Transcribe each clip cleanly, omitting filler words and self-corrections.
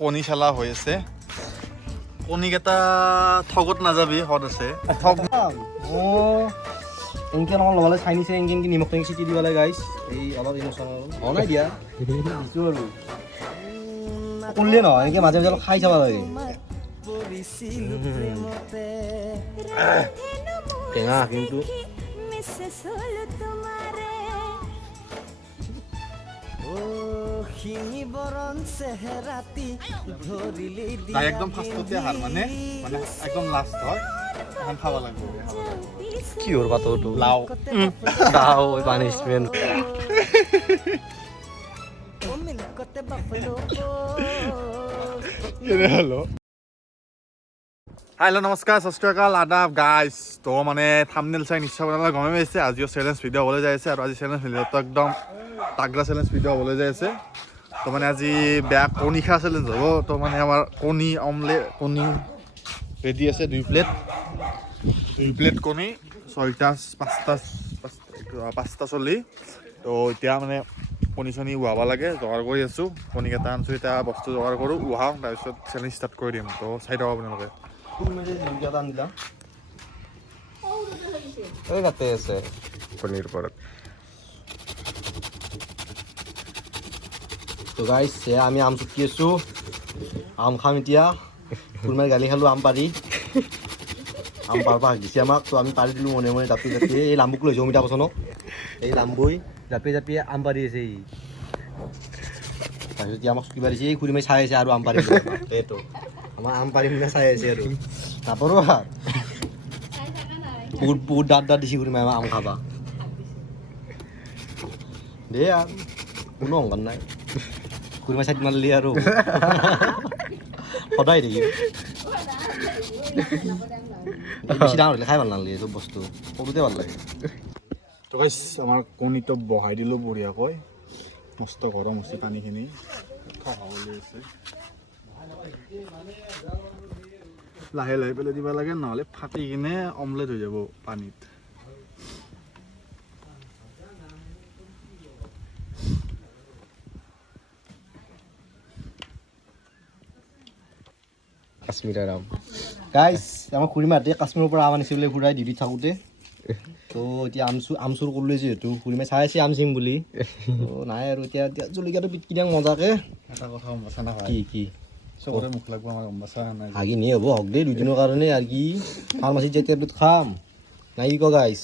কণী খেলা হৈ আছে কণীকেইটা ঠগত নাযাবি হত আছে ঠগ এনকে অলপ লগালে চাইনিছে এনকে এনকে নিমখ টেঙি চিটি দিব লাগে গাইছ এই অলপ ইমোচনেল হোৱা নাই দিয়া দিছোঁ আৰু কৰিলে নহয় এনেকৈ মাজে মাজে অলপ খাই চাব লাগে টেঙা কিন্তু তাই একদম ফাৰ্ষ্টতে আহাৰ মানে একদম লাষ্ট হয় এখন খাব লাগিব কি হ'ল পাতটো লাও লাও পানিছমেণ্ট হেল্ল' নমস্কাৰ সত শ্ৰী আকাল আদাব গাইজ তো মানে থাম্বনেইল চাই নিশ্চয় আপোনালোকে গমে পাইছে আজিও চেলেঞ্জ ভিডিঅ' হ'বলৈ যাই আছে আৰু আজি চেলেঞ্জ ভিডিঅ'টো একদম তাগৰা চেলেঞ্জ ভিডিঅ' হ'বলৈ যাই আছে তো মানে আজি বেয়া কণী খোৱা চেলেঞ্জ হ'ব তো মানে আমাৰ কণী অমলেট কণী ৰেডি আছে 2 প্লেট কণী 6টা 5টা চলি তো এতিয়া মানে কণী চণী উহাব লাগে যোগাৰ কৰি আছোঁ কণীকেইটা আনিছোঁ এতিয়া বস্তু যোগাৰ কৰোঁ উহাওঁ তাৰপিছত চেলেঞ্জ ষ্টাৰ্ট কৰি দিম তো চাই থাকক আপোনালোকে তাতে আছে কণীৰ ওপৰত তো গাইছ আমি আম চুকি আছোঁ আম খাম এতিয়া কোনোবাই গালি খালোঁ আম পাৰি আম পাৰবা হাক দিছে আমাক তো আমি পাৰি দিলোঁ মনে মনে জাপি জাপি এই লাম্বুক লৈ যাওঁ অমিতা বচনক এই লাম্বুই জাপি জাপি আম পাৰি আছে ই তাৰপিছত এতিয়া আমাক চুকি পাৰিছে এই খুৰী মাৰি চাই আছে আৰু আম পাৰিম এইটো আমাৰ আম পাৰিম নে চাই আছে আৰু নাপাৰো বহুত বহুত দাঁত দিছে খুৰী মাৰি আম খাবা দে আৰু কোনো অংকাৰ নাই খুৰী মাৰি চাইড মাৰিলি আৰু সদায় দেখিম বেছি ডাঙৰ হ'লে খাই ভাল নালাগে চব বস্তু সৰুতে ভাল লাগে তো গাইছ আমাৰ কণীটো বহাই দিলোঁ বঢ়িয়াকৈ মস্ত গৰম হৈছে পানীখিনি খাবলৈ আছে লাহে লাহে পেলাই দিব লাগে নহ'লে ফাটি কিনে অমলেট হৈ যাব পানীত কাশ্মীৰৰ আম গাইছ আমাৰ খুৰী মাহঁতে কাশ্মীৰৰ পৰা আম আনিছিলে ঘূৰাই ডিউটিত থাকোঁতে তো এতিয়া আম চুৰ কৰিলোঁ যিহেতু খুৰী মাই চাই আছে আম চিম বুলি নাই আৰু এতিয়া জলকীয়াটো পিটকি দিয়াং মজাকৈ এটা কথা গম পাইছা না কি চবৰে মুখ লাগব আমাৰ গম পাইছা নাই হাগি নিয়ে হ'ব হওক দেই দুদিনৰ কাৰণে আৰু কি ফাৰ্মাচীত যাই টেবলেট খাম নাই কি ক গাইছ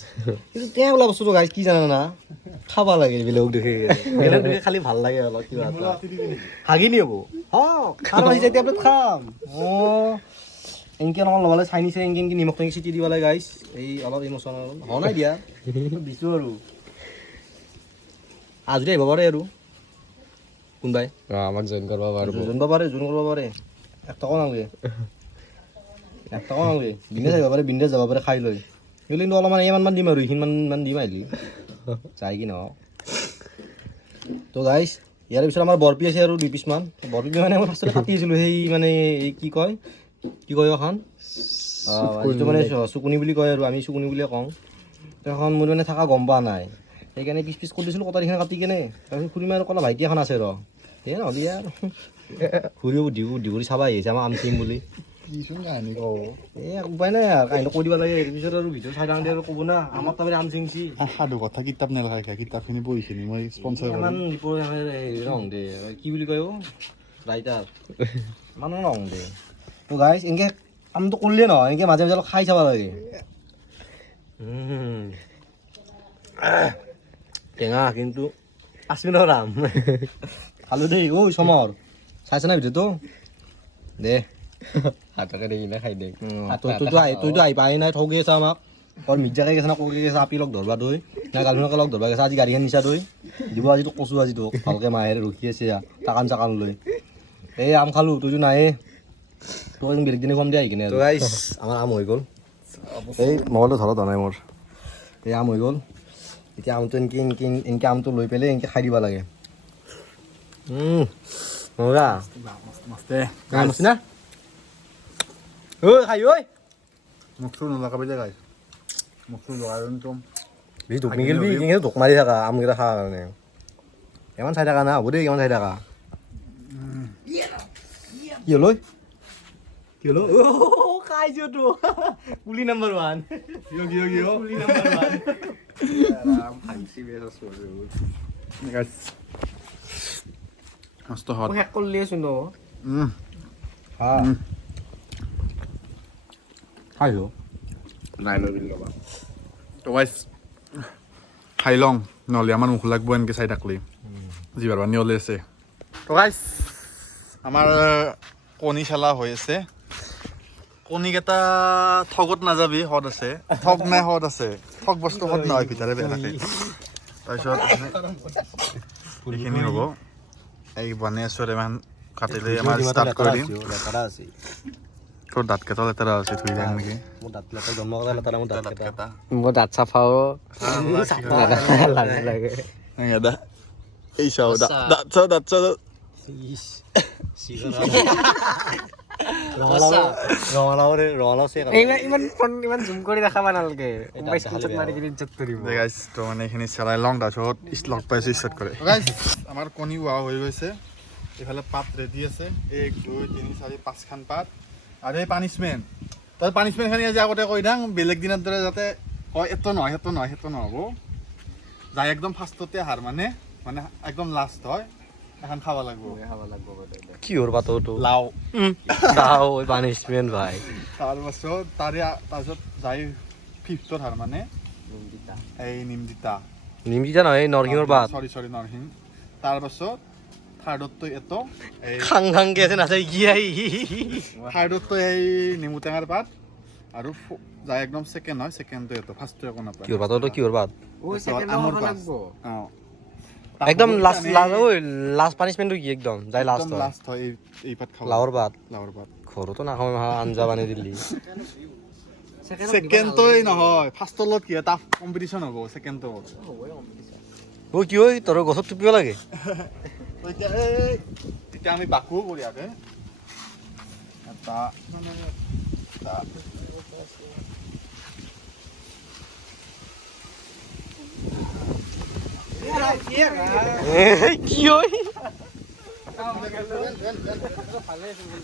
কিন্তু তেওঁ বোলা বস্তুটো গাইছ কি জানা না খাব লাগে বেলেগক দেখি বেলেগক দেখি খালি ভাল লাগে অলপ কিবা এটা হাগি নি হ'ব হওক ফাৰ্মাচীত যাই টেবলেট খাম অঁ এনকে অলপ লগালে চাইনিছে এনকে এনকে নিমখ টেঙি চিটি দিব লাগে গাইছ এই অলপ ইমোচনেল হোৱা নাই দিয়া দিছোঁ আৰু আজি আহিব পাৰে আৰু কোনবাই আমাক জইন কৰিব পাৰিব জইন কৰিব পাৰে 1 টকা নালাগে 1 টকা নালাগে বিন্দেজ যাব পাৰে খাই লৈ কিন্তু অলপমান ইমানমান দিম আৰু এইখিনিমান দিম আহিলি যাই কি নহওক তো গাইছ ইয়াৰ পিছত আমাৰ বৰপি আছে আৰু 2 পিচমান বৰপি মানে মই ফাৰ্ষ্টতে কাটি আছিলোঁ সেই মানে এই কি কয় এখন যিটো মানে চুকুনি বুলি কয় আৰু আমি চুকুনি বুলিয়ে কওঁ এখন মোৰ মানে থকা গম পোৱা নাই সেইকাৰণে পিচ কৰি দিছিলোঁ কটাৰীখন কাটি কেনে তাৰপিছত খুৰী মাৰ ক'লা ভাইটি এখন আছে ৰ সেই নহ'লে আৰু খুৰীও ডিগুৰি চাব আহিছে আমাৰ আম চিম বুলি কিচোন কাহিনী কওঁ এই উপায় নাই আৰু কাহিনী কৈ দিব লাগে পিছত আৰু ভিডিঅ' চাই থাকোঁতে আৰু ক'ব না আমাৰ তাৰমানে আম চিংচি সাধু কথা কিতাপ নেলাগে কিতাপখিনি বহিখিনি মই স্পনচাৰ ইমান দীপৰ ৰং দে কি বুলি কয় ৰাইটাৰ ইমানো ৰং দে তো গাইছ এনেকৈ কামটো কৰিলে নহয় এনেকৈ মাজে মাজে অলপ খাই চাব লাগে টেঙা কিন্তু কাশ্মীৰৰ আম খালোঁ দেই ঐ চমৰ চাইছে না ভিডিঅ'টো দে হাতকে দেখি না খাই দে তইতো আহি পাই নাই ঠগি আছা আমাক তোৰ মিৰ্জাকে গেছে না কৰি গেছে আপি লগ ধৰবা দৈ না গালমুনকে লগ ধৰবা গেছে আজি গাড়ীখন নিচা দৈ দিব আজি তোক কচু আজি তোক ভালকৈ মাহেৰে ৰখি আছে টাকান চাকান লৈ এই আম খালোঁ তইতো নাহে তোক এদিন বেলেগ দিনে খুৱাম দে আহি কিনে আমাৰ আম হৈ গ'ল এই মোবাইলটো ধৰত নাই মোৰ এই আম হৈ গ'ল এতিয়া আমটো এনেকৈ আমটো লৈ পেলাই এনেকৈ খাই দিব লাগে মজা মস্তে মস্তি না ঐ খাই ঐ মুখটো নলগাবি দে গাইছ মুখটো লগাই একদম বেছি ধুক নিগিলবি কিন্তু ধুক মাৰি থাকা আমকেইটা খোৱাৰ কাৰণে ইমান চাই থাকা না হ'ব দেই ইমান চাই থাকা কি হলো কি হলো খাইছো তো পুলি নাম্বার 1 কিয় পুলি নাম্বার 1 গাইস মস্ত হট শেষ করলি আছো ন হ্যাঁ খাইছো নাইনৰ বিল ল'বা তো গাইস খাই লওঁ নহ'লে আমাৰ মুখ লাগব এনেকৈ চাই থাকলি জিবাৰ পানী ওলাই আছে তো গাইস আমাৰ কণী চালা হৈ আছে কণীকেইটা ঠগত নাযাবি সদ আছে ঠগ নাই সদ আছে ঠগ বস্তু সদ নহয় ভিতৰে বেয়া থাকে তাৰপিছত এইখিনি হ'ব এই বনাই আছোঁ ইমান কাটিলে আমাৰ ষ্টাৰ্ট কৰি দিম লেতেৰা আছে তোৰ দাঁতকেইটা লেতেৰা আছে ধুই যাম নেকি মোৰ দাঁত লেতেৰা জন্ম কৰা লেতেৰা মোৰ দাঁত কেইটা মোৰ দাঁত চাফাও লাগে লাগে দা এই চাও দাঁত চাও ৰঙালাও চেক ইমান জুম কৰি দেখাব নালাগে মাৰি কিনি ইজ্জত কৰিব গাইছ তো মানে এইখিনি চেলাই লওঁ তাৰপিছত লগ পাইছোঁ ষ্টাৰ্ট কৰে গাইছ আমাৰ কণী হোৱা হৈ গৈছে এইফালে পাত ৰেডি আছে 1 2 3 4 5খান পাত আৰু এই পানিছমেণ্ট তাৰ পানিছমেণ্টখিনি আজি আগতে কৈ দাং বেলেগ দিনৰ দৰে যাতে হয় এইটো নহয় সেইটো নহ'ব যাই একদম ফাৰ্ষ্টতে হাৰ মানে একদম লাষ্ট হয় এখন খাব লাগিব কি হ'ল পাতটো লাও লাও পানিছমেণ্ট ভাই তাৰপিছত যাই ফিফ্থত হাৰ মানে এই নিমজিতা নিমজিতা নহয় নৰসিংহৰ পাত সৰি নৰসিংহ তাৰপাছত থাৰ্ডতটো এইটো এই খাং খাংকে আছে নাচাই কি আহি থাৰ্ডতটো এই নেমু টেঙাৰ পাত আৰু যাই একদম ছেকেণ্ড হয় ছেকেণ্ডটো এইটো ফাৰ্ষ্টটো একো নাপায় কিহৰ পাতটো কিহৰ পাত আমৰ পাত একদম লাষ্ট পানিছমেণ্টটো কি একদম যাই লাষ্ট হয় লাষ্ট হয় এই পাত খাব লাওৰ পাত পাত ঘৰতো নাখাওঁ আঞ্জা বানি দিলি ছেকেণ্ডটোই নহয় ফাৰ্ষ্টৰ লগত কি এটা কম্পিটিশ্যন হ'ব ছেকেণ্ডটো অ কি হয় তোৰ গছত টিপিব লাগে এতিয়া আমি বাকো বঢ়িয়াকে এটা কি হয়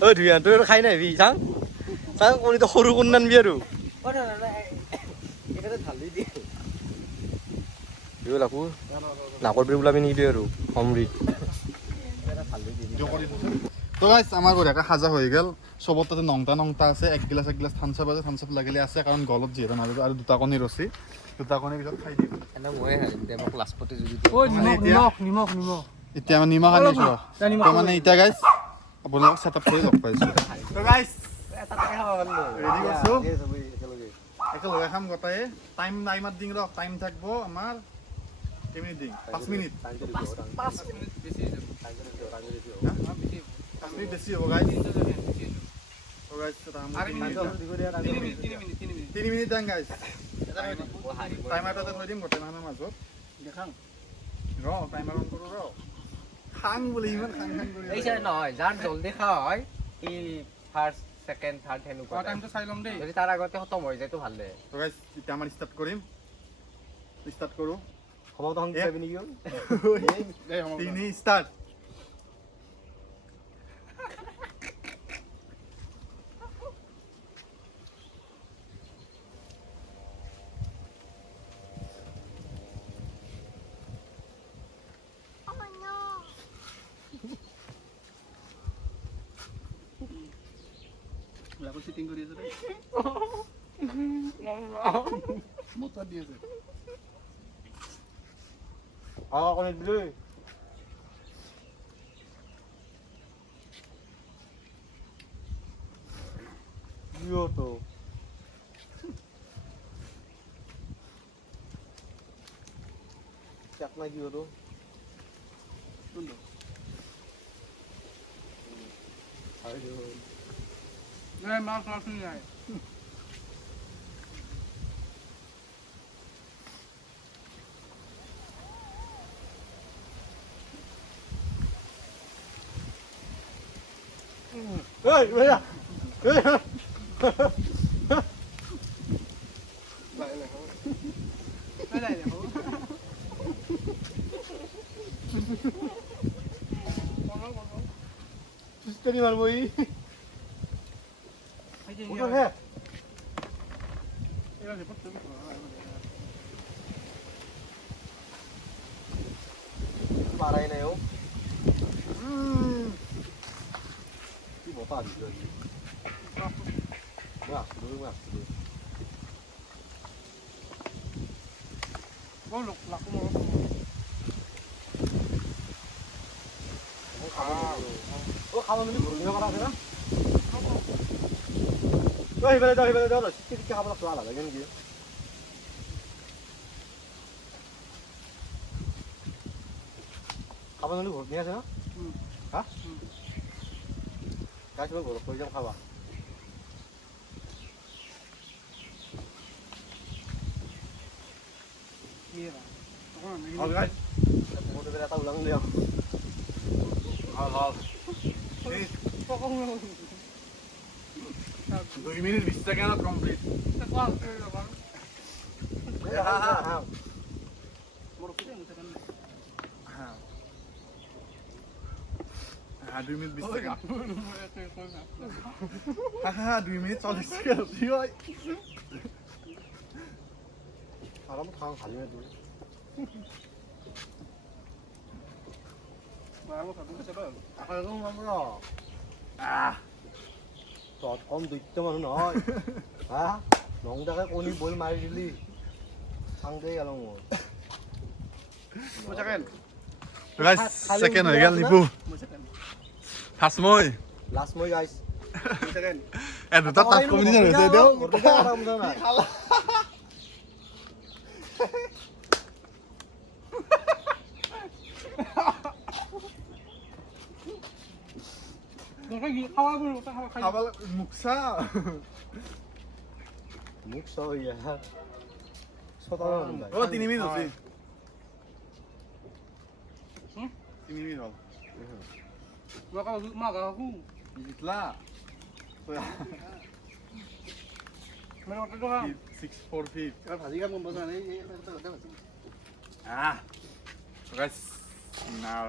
অ ধুইয়া তই খাই নাহিবি চাং কণীটো সৰু কোন নানবি আৰু নাকৰ বিৰ ওলাবি নিদিবি আৰু অমৃত তো গাইছ আমাৰ বঢ়িয়াকৈ সাজা হৈ গ'ল চবত তাতে নংটা আছে এক গিলাচ থামচাপ আছে থামচাপ লাগিলে আছে কাৰণ গলত যিহেতু নাযাব আৰু দুটা কণী ৰচি দুটা কণী পিছত খাই দিম এতিয়া আমি নিমখ আনিছোঁ তো মানে এতিয়া গাইছ আপোনালোকক ছেটআপ কৰি লগ পাইছোঁ তো গাইছ ৰেডি কৰিছোঁ একেলগে খাম গোটাই টাইমাৰ দিম ৰ টাইম থাকিব আমাৰ কেইমিনিট দিম 5 মিনিট 5 মিনিট বেছি হ'ব গাইছ তো গাইছ 3 মিনিট দিম গাইছ টাইমাৰটো থৈ দিম গোটেই মানুহৰ মাজত দেখাম ৰ টাইমাৰ অন কৰোঁ ৰ খাং বুলি ইমান খাং কৰি নহয় যাৰ জলদি খাওয়া হয় ই ফাৰ্ষ্ট সেকেন্ড থাৰ্ড হেনুকা টাইমটো চাই লম দেই যদি তাৰ আগতে খতম হৈ যায় তো ভাল দে তো গাইছ এতিয়া আমাৰ ষ্টাৰ্ট কৰিম ষ্টাৰ্ট কৰোঁ খবৰ তখন দিবি নেকি তিনি ষ্টাৰ্ট চিটিং কৰি আছে মতা দি আছে কণী দিলি তো চাকনা কি হতো नहीं माफ नहीं आए भैया ইস্তানি মারবো ই ওটা হে পারাই নাই ও কি বতা দিল মই আসলো Có lục lọc của một. ও খাওয়া মিলি ভুল করা আছে না ওই বেলে দাও ঠিক খাওয়া লাগতো আলাদা কেন কি খাওয়া মিলি ভুল নিয়ে আছে না হ্যাঁ গাছ মিলি ভুল করে যাও খাওয়া Iya lah. Pokoknya ini. Oke guys, mau kita tahu ulang dia. Hal. Pokoknya. 2 minit 20 second complete Tepat ke bang. Ha. Baru kita yang tekan. হ্যাঁ 2 মিনিট 20 Oh, সেকেন্ড ya. হ্যাঁ 2 মিনিট 40 সেকেন্ড কি হয় 사람 강 가지면 돼. Baru satu ke sebab. 아까 이거 뭐야? 저 검도 있더만 너. 아? 농다가 꼬니 뭘 말질리? 상대가 너무. Mau cekan. Guys second হয়ে গেল নিপু Mau cekan. First মই 라스트 모이 guys. Mau cekan. এ দুটা touch combination হৈছে দেও 모르겠다 아무잖아. Nó cái gì khao luôn, tao khao. খাবার মুখসা 묵 서이야. 소다는 ও 3 মিনিট হৈছে 3 মিনিট হ'ল Gua kau mak aku. জিতলা Mana waktu tu kan? 6 4 feet Kalau haji kan membaca ni, kita. so guys now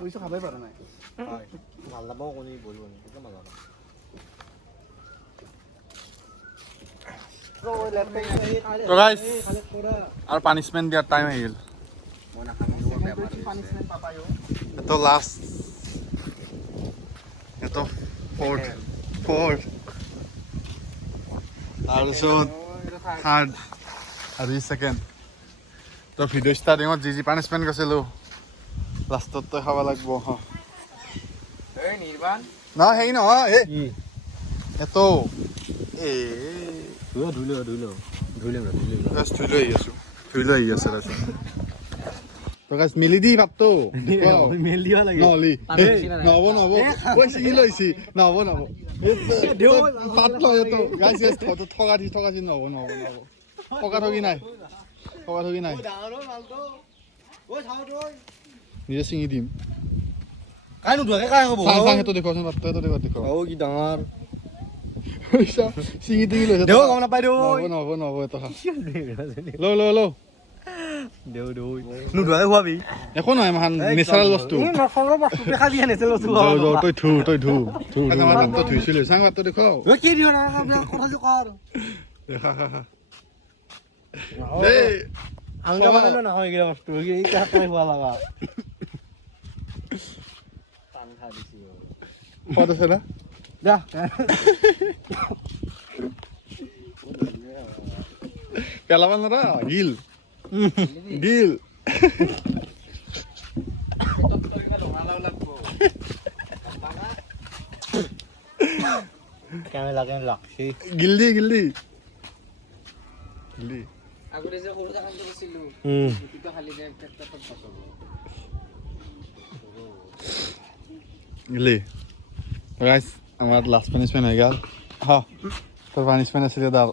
Oh, itu khabar baru naik. 말라 먹으니 모르니. 이거 말라. তো guys আর punishment দিয়ার time হয়ে গেল Punishment papa yo. এতো last এতো fourth তাৰপিছত third আৰু second তো video' ষ্টাৰ্টিঙত যি পানিছমেণ্ট কৈছিলোঁ লাষ্টত তই খাব লাগিব এই নিৰ্বাণ না হেৰি নহয় এতো ধুইলো ধুই লৈ আহি আছোঁ ধুই লৈ আহি আছে তাৰপিছত তো গাইছ মিলি দি ভাতটো মেল দিবা লাগে নহলি নহ'ব কৈ ছিঙি লৈছি নহ'ব পাত লয় তো গাইছ ঠগা দি নহ'ব ঠগি নাই নিজে ছিঙি দিম কাই নুধুৱাকে কাই হ'ব চাং সেইটো দেখুৱাচোন পাতটো সেইটো দেখুৱা অ কি ডাঙৰ ছিঙি দি লৈছে দেও গম নাপাই দেও নহ'ব এইটো লওঁ দেও নুধুৱাকে খোৱাবি একো নহয় ইমান নেচাৰেল বস্তু নখৰৰ বস্তু দেখা দিয়ে নেচাৰেল বস্তু তই ধু আমাৰ ভাতটো ধুইছিলোঁ চাং ভাতটো দেখুৱাও ঐ কি দিও না কথা যে কৰ দেই আংগা বনালো নহয় এইগিলা বস্তু এইটা খাই খোৱা লাগা টান খা দিছি সোৱাদ আছে না যা পেলাব নোৱাৰা গিল কেমেৰা লাগছি গিল দি আগতে যে সৰু জাহানটো কৈছিলোঁ সেইটো খালি দে পেটত বচাব গিলি গাইছ আমাৰ লাষ্ট পানিছমেণ্ট হৈ গ'ল তোৰ পানিছমেণ্ট আছিলে দাল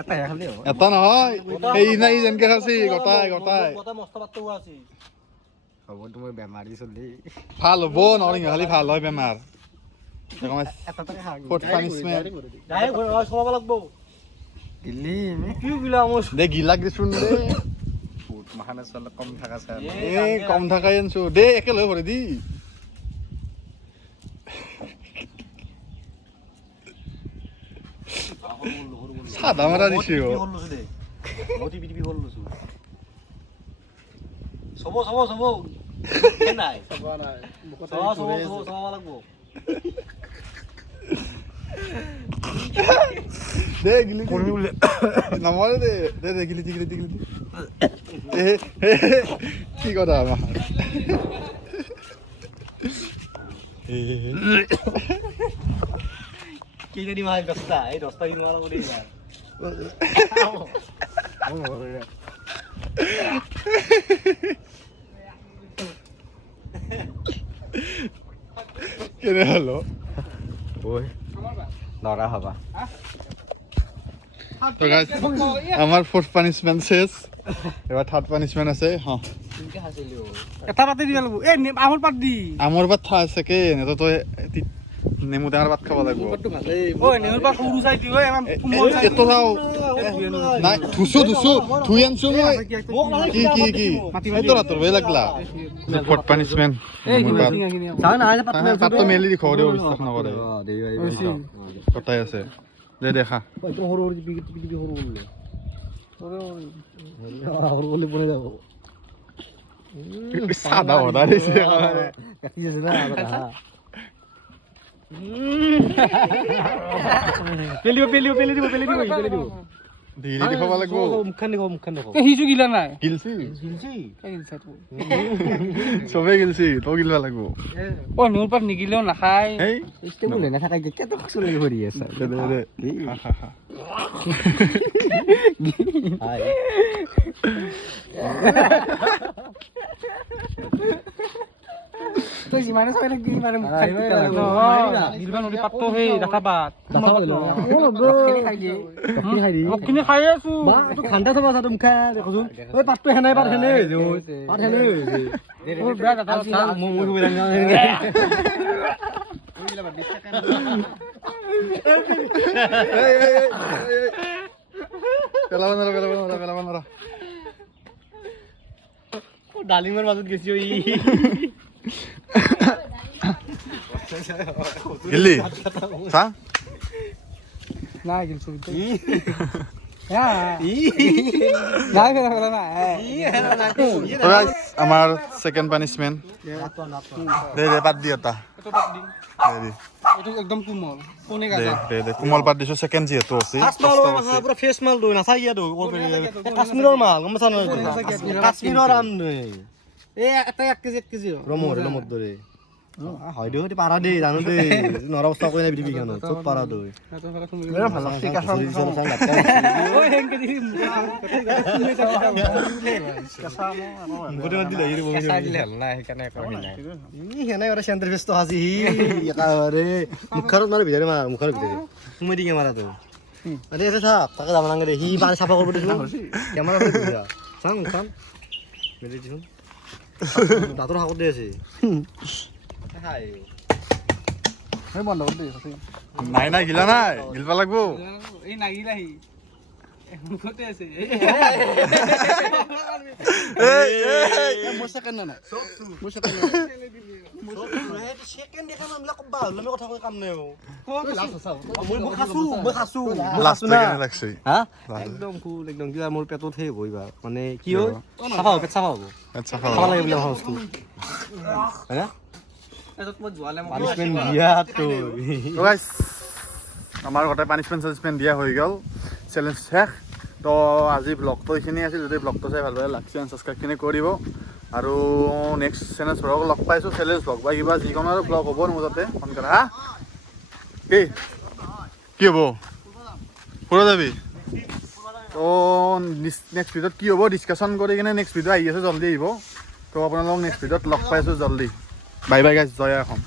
এটা খালি এটা নহয় এই নাই যেনকে খাইছি গটাই কটা মস্ত পাত্তা হোৱা আছে হ'ব তুমি বেমাৰী চলি ভাল হ'ব নহ'লে খালি ভাল হয় বেমাৰ এটা টাকা খা ফৰ্থ পানিছমেণ্ট ডাইৰেক্ট ঘৰ চলাব লাগব গিলি কি গিলা মোৰ দে গিলাক দিছোন দে ফুট মাখানে চলে কম থাকা চাই কম থাকাই আনছো দে একেলগে ভৰি দি সাদা মাৰা দিছে অ দে গিলি নমৰে দে দে দে গিলি কি কথা আমাৰ কেইটা দিম আহি 10টা এই 10টা দিম আৰু কৰি যা কেনে হলো ওই লৰা হবা তো গাইস আমাৰ ফোৰ্থ পানিশমেন্ট শেষ এবাৰ থাৰ্ড পানিশমেন্ট আছে হ্যাঁ এটা পাতি দিব লাগব এ আমৰ পাত দি আমাৰ ভাত আছে কে তো তো নেমু টেঙাৰ ভাত খাব লাগবো ঐ নেউৰ পাত সৰু চাই দিও এ আমাৰ এতো যাও নাই ধুসু ধুই আনছো মই কি এতো রাতর বে লাগলা ফোর্থ পানিশমেন্ট চাও না আজ পাত পাতটো মেলি দি খাও দে বিশ্বাস নকৰে কটাই আছে দে দেখা সৰু সৰু পিটি সৰু সৰু পৰে যাব সাদা হদা দিছে কাটি আছে না পেলিব ধীরে দি খাব লাগবো মুখখান দেখো এ হিজু গিলা নাই গিলছি গিলছি এ গিলছা তো সবে গিলছি তো গিলবা লাগবো ঐ নেউৰ পাত নিগিলেও নাখায় এই স্টেবল না থাকাই কেত কষ্ট লাগি ভরি আছে দে দে হাই তই যিমানে চাই থাকি মানে মুখ খাই গিলবা নৰি পাতটো সেই দেখা পাত খাই খাই আছো বা তো ঠান্ডা থবা যা তুমি খা দেখোন ওই পাতটো হেনাই পাত হেনে পাত হেনে ঐ বেয়া দেখা মই কই রাঙা পেলাবানারা ডালিমের মাজত গেছি ওই গিলি চা নাই গিলছো নাই ফেলা নাই তো গাইস আমার সেকেন্ড পানিশমেন্ট দে পাত দি এটা এইটো পাত দিম দে এইটো একদম কোমল কোনে দে গাজা দে কুমল পাত দিছো সেকেন্ড যেহেতু আছে পুরা ফেস মাল দই না চাইয়া দই কাশ্মীৰৰ মাল গম পাছ না কাশ্মীৰৰ আম দই এ এটা 1 কেজি ৰমৰ দৰে হয় দই পাৰা দেই জানো দেই নৰা অৱস্থা কই না বিবি কেন চব পাৰা দই ভাল লাগছে ঐ হেংকে দি গুটি মাতি লাগি দিব কেঁচা দিলে হ'ল না সেইকাৰণে একো নাই ই হেনে কৰে চেন্টাৰ ফেস্টো হাসি একেবাৰে মুখৰ মাৰে ভিতৰে মাৰ মুখৰ ভিতৰে তুমি দিকে মাৰা তো আরে এসে থাক তাকে যাব না রে হি পানি সাফা করব দিছ ক্যামেরা করে দিছ সাম সাম মেরে দিছ দাঁতর হাকত দি আছে হাই হে বন্ধ কৰি দে নাই গিলা নাই গিলবা লাগবো এই নাগিলাহি মুখতে আছে মোৰ সেকেন্ড না মোৰ সেকেন্ড সেকেন্ড দেখা নামলা কবা হল কথা কই কাম নাই লাস্ট সেকেন্ড লাগছে হা একদম কুল একদম কিবা মোৰ পেটত হে বইবা মানে কি হয় সাফা পেট সাফা হ'ব আচ্ছা খাবা লাগে বলে হাউস হ্যাঁ এজত মই যোৱালে মই পানিশমেন্ট দিয়া তো তো গাইস আমাৰ গোটেই পানিশমেন্ট সাসপেন্ড দিয়া হৈ গ'ল চ্যালেঞ্জ শেষ তো আজি ব্লগটো এইখিনি আছিল যদি ব্লগটো চাই ভাল লাগে লাইক এণ্ড সাবস্ক্ৰাইবখিনি কৰিব আৰু নেক্সট চেনেল সৰক লগ পাইছোঁ চ্যালেঞ্জ ব্লগ বা কিবা যিকোনো আৰু ব্লগ হ'ব মোৰ তাতে ফোন কৰা হা কি হ'ব ফুৰা যাবি তো নেক্সট ভিডিঅ'ত কি হ'ব ডিছকাশ্যন কৰি কিনে নেক্সট ভিডিঅ' আহি আছে জল্দি আহিব তো আপোনালোকক নেক্সট ভিডিঅ'ত লগ পাইছোঁ জল্দি বাই বাই গাইজ জয় অসম